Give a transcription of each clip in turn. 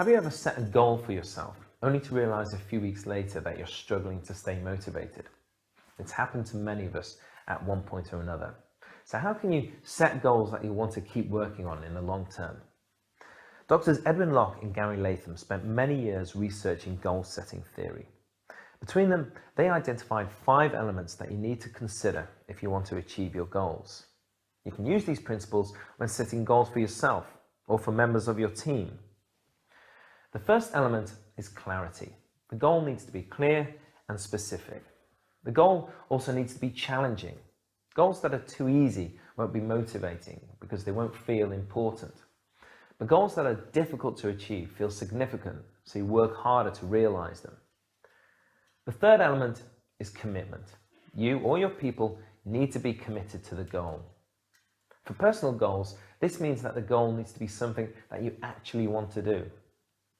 Have you ever set a goal for yourself, only to realize a few weeks later that you're struggling to stay motivated? It's happened to many of us at one point or another. So how can you set goals that you want to keep working on in the long term? Doctors Edwin Locke and Gary Latham spent many years researching goal-setting theory. Between them, they identified 5 elements that you need to consider if you want to achieve your goals. You can use these principles when setting goals for yourself or for members of your team. The first element is clarity. The goal needs to be clear and specific. The goal also needs to be challenging. Goals that are too easy won't be motivating because they won't feel important. But goals that are difficult to achieve feel significant, so you work harder to realize them. The third element is commitment. You or your people need to be committed to the goal. For personal goals, this means that the goal needs to be something that you actually want to do.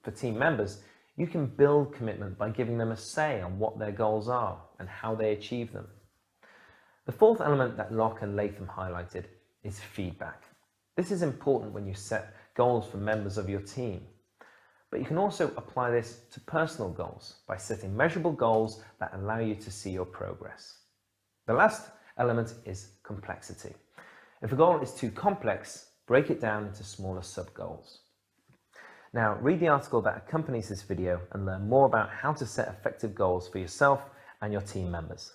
For team members, you can build commitment by giving them a say on what their goals are and how they achieve them. The fourth element that Locke and Latham highlighted is feedback. This is important when you set goals for members of your team. But you can also apply this to personal goals by setting measurable goals that allow you to see your progress. The last element is complexity. If a goal is too complex, break it down into smaller sub-goals. Now, read the article that accompanies this video and learn more about how to set effective goals for yourself and your team members.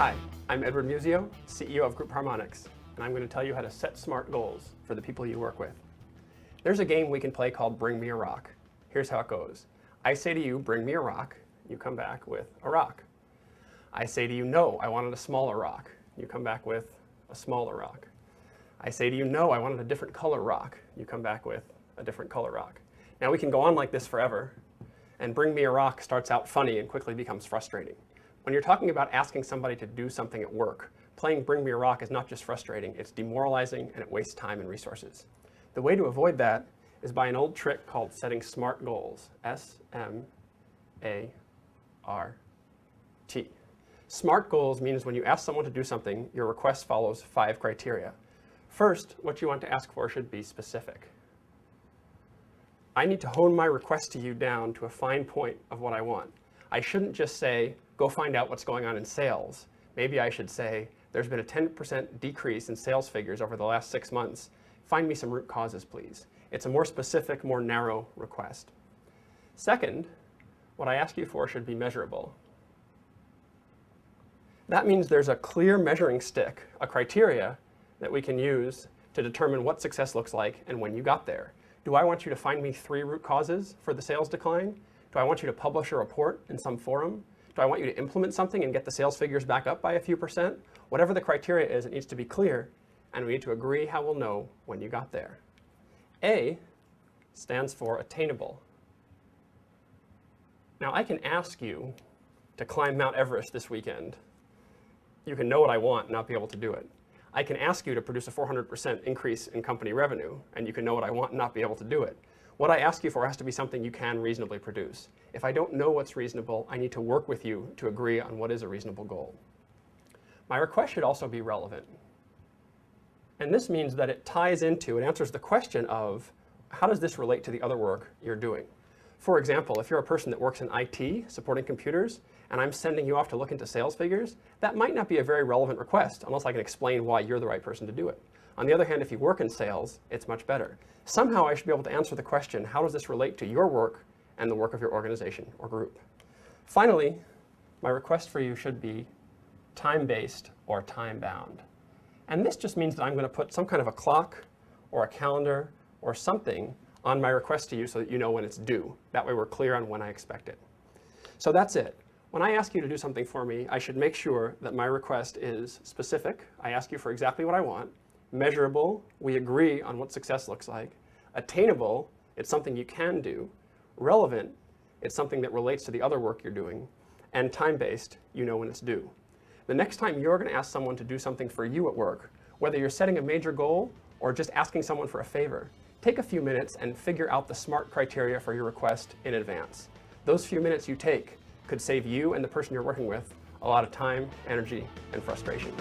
Hi, I'm Edward Musio, CEO of Group Harmonics, and I'm going to tell you how to set SMART goals for the people you work with. There's a game we can play called Bring Me a Rock. Here's how it goes. I say to you, bring me a rock. You come back with a rock. I say to you, no, I wanted a smaller rock. You come back with a smaller rock. I say to you, no, I wanted a different color rock. You come back with a different color rock. Now we can go on like this forever, and Bring Me a Rock starts out funny and quickly becomes frustrating. When you're talking about asking somebody to do something at work, playing Bring Me a Rock is not just frustrating, it's demoralizing and it wastes time and resources. The way to avoid that is by an old trick called setting SMART goals. S-M-A-R-T. SMART goals means when you ask someone to do something, your request follows 5 criteria. First, what you want to ask for should be specific. I need to hone my request to you down to a fine point of what I want. I shouldn't just say, go find out what's going on in sales. Maybe I should say, there's been a 10% decrease in sales figures over the last 6 months. Find me some root causes, please. It's a more specific, more narrow request. Second, what I ask you for should be measurable. That means there's a clear measuring stick, a criteria that we can use to determine what success looks like and when you got there. Do I want you to find me 3 root causes for the sales decline? Do I want you to publish a report in some forum? Do I want you to implement something and get the sales figures back up by a few percent? Whatever the criteria is, it needs to be clear, and we need to agree how we'll know when you got there. A stands for attainable. Now, I can ask you to climb Mount Everest this weekend. You can know what I want and not be able to do it. I can ask you to produce a 400% increase in company revenue, and you can know what I want and not be able to do it. What I ask you for has to be something you can reasonably produce. If I don't know what's reasonable, I need to work with you to agree on what is a reasonable goal. My request should also be relevant. And this means that it ties into and answers the question of, how does this relate to the other work you're doing? For example, if you're a person that works in IT, supporting computers, and I'm sending you off to look into sales figures, that might not be a very relevant request unless I can explain why you're the right person to do it. On the other hand, if you work in sales, it's much better. Somehow I should be able to answer the question, how does this relate to your work and the work of your organization or group? Finally, my request for you should be time-based or time-bound. And this just means that I'm going to put some kind of a clock or a calendar or something on my request to you so that you know when it's due. That way we're clear on when I expect it. So that's it. When I ask you to do something for me, I should make sure that my request is specific. I ask you for exactly what I want. Measurable, we agree on what success looks like. Attainable, it's something you can do. Relevant, it's something that relates to the other work you're doing. And time-based, you know when it's due. The next time you're going to ask someone to do something for you at work, whether you're setting a major goal or just asking someone for a favor, take a few minutes and figure out the SMART criteria for your request in advance. Those few minutes you take could save you and the person you're working with a lot of time, energy, and frustration.